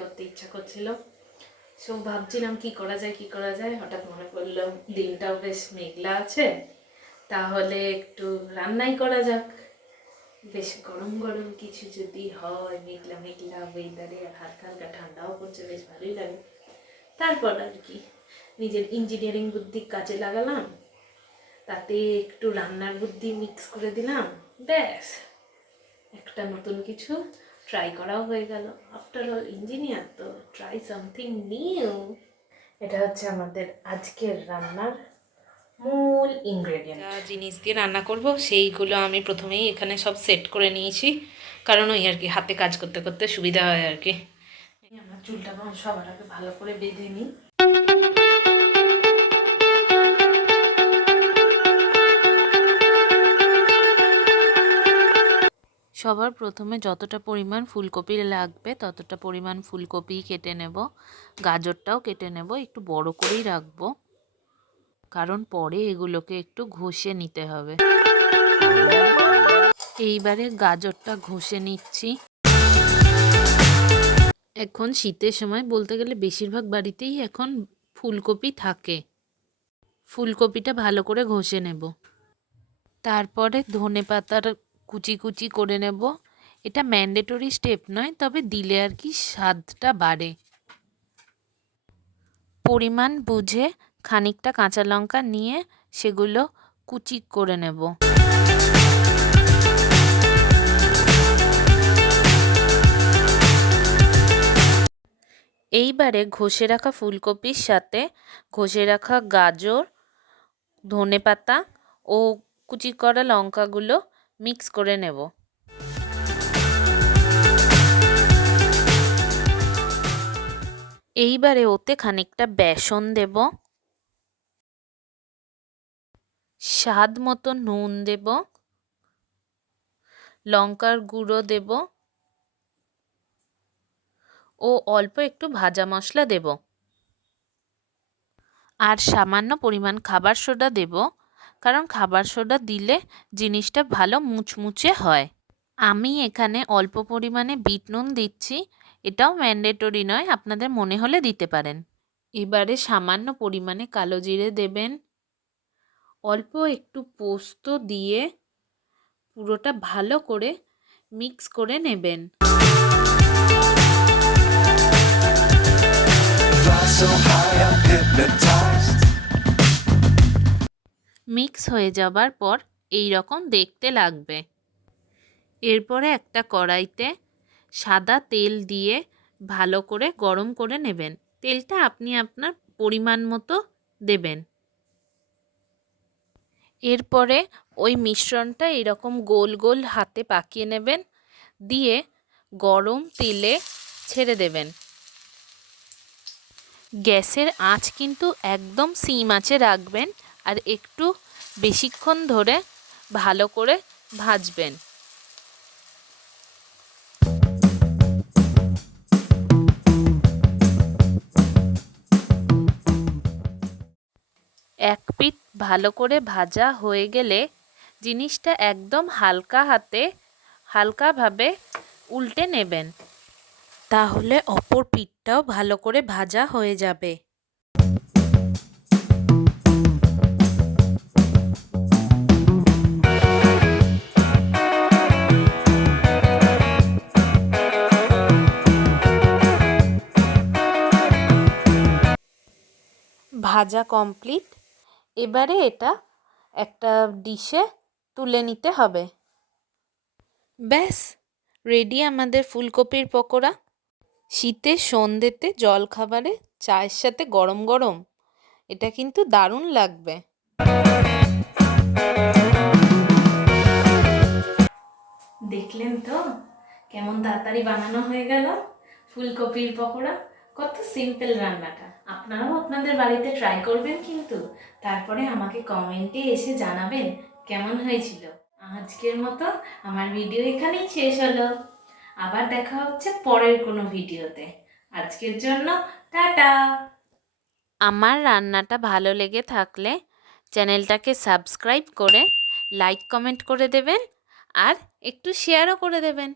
করতে ইচ্ছা করছিল। সো ভাবছিলাম কি করা যায়, হঠাৎ মনে পড়লো দিনটাও বেশ মেঘলা আছে, তাহলে একটু রান্নাই করা যাক। বেশ গরম গরম কিছু যদি হয়, মেঘলা মেঘলা ওয়েদারে, আর হালকা হালকা ঠান্ডাও পড়ছে, বেশ ভালোই লাগে। তারপর আর কি, নিজের ইঞ্জিনিয়ারিং বুদ্ধি কাজে লাগালাম, তাতে একটু রান্নার বুদ্ধি মিক্স করে দিলাম, ব্যাস একটা নতুন কিছু ট্রাই করাও হয়ে গেল। আফটার অল ইঞ্জিনিয়ার তো, ট্রাই সামথিং নিউ। এটা হচ্ছে আমাদের আজকের রান্নার মূল ইনগ্রেডিয়েন্ট। যা জিনিস দিয়ে রান্না করব সেইগুলো আমি প্রথমেই এখানে সব সেট করে নিয়েছি, কারণ ওই আর কি হাতে কাজ করতে করতে সুবিধা হয় আর কি। আমার চুলটা সবার আগে ভালো করে বেঁধে নিই। সবার প্রথমে যতটা পরিমাণ ফুলকপি লাগবে ততটা পরিমাণ ফুলকপি কেটে নেব, গাজরটাও কেটে নেব, একটু বড় করেই রাখবো, কারণ পরে এগুলোকে একটু ঘষে নিতে হবে। এইবারে গাজরটা ঘষে নিচ্ছি। এখন শীতের সময় বলতে গেলে বেশিরভাগ বাড়িতেই এখন ফুলকপি থাকে। ফুলকপিটা ভালো করে ঘষে নেব। তারপরে ধনেপাতার কুচি কুচি করে নেব। এটা ম্যান্ডেটরি স্টেপ নয়, তবে দিলে আর কি স্বাদটা বাড়ে। পরিমাণ বুঝে খানিকটা কাঁচা লঙ্কা নিয়ে সেগুলো কুচি করে নেব। এইবারে ঘষে রাখা ফুলকপির সাথে ঘষে রাখা গাজর, ধনেপাতা ও কুচি করা লঙ্কাগুলো মিক্স করে নেব। এইবারে ওতে খানিকটা বেসন দেব, স্বাদ মতো নুন দেব, লঙ্কার গুঁড়ো দেব ও অল্প একটু ভাজা মশলা দেব, আর সামান্য পরিমাণ খাবার সোডা দেব, কারণ খাবার সোডা দিলে জিনিসটা ভালো মুচমুচে হয়। আমি এখানে অল্প পরিমাণে বিট নুন দিচ্ছি, এটাও ম্যান্ডেটরি নয়, আপনাদের মনে হলে দিতে পারেন। এবারে সামান্য পরিমাণে কালো জিরে দেবেন, অল্প একটু পোস্ত দিয়ে পুরোটা ভালো করে মিক্স করে নেবেন। মিক্স হয়ে যাবার পর এই রকম দেখতে লাগবে। এরপরে একটা কড়াইতে সাদা তেল দিয়ে ভালো করে গরম করে নেবেন। তেলটা আপনি আপনার পরিমাণ মতো দেবেন। এরপরে ওই মিশ্রণটা এরকম গোল গোল হাতে পাকিয়ে নেবেন, দিয়ে গরম তেলে ছেড়ে দেবেন। গ্যাসের আঁচ কিন্তু একদম সিম আঁচে রাখবেন, আর একটু বেশিক্ষণ ধরে ভালো করে ভাজবেন। এক পিঠ ভালো করে ভাজা হয়ে গেলে জিনিসটা একদম হালকাভাবে উল্টে নেবেন, তাহলে অপর পিঠটাও ভালো করে ভাজা হয়ে যাবে। ভাজা কমপ্লিট। এবারে এটা একটা ডিশে তুলে নিতে হবে। ব্যাস রেডি আমাদের ফুলকপির পকোড়া। শীতের সন্ধ্যেতে জলখাবারে চায়ের সাথে গরম গরম এটা কিন্তু দারুণ লাগবে। দেখলেন তো কেমন তাড়াতাড়ি বানানো হয়ে গেল ফুলকপির পকোড়া। কত সিম্পল রান্নাটা। আপনারাও আপনাদের বাড়িতে ট্রাই করবেন কিন্তু, তারপরে আমাকে কমেন্টে এসে জানাবেন কেমন হয়েছিল। আজকের মতো আমার ভিডিও এখানেই শেষ হলো। আবার দেখা হচ্ছে পরের কোনো ভিডিওতে। আজকের জন্য টাটা। আমার রান্নাটা ভালো লেগে থাকলে চ্যানেলটাকে সাবস্ক্রাইব করে লাইক কমেন্ট করে দেবেন, আর একটু শেয়ারও করে দেবেন।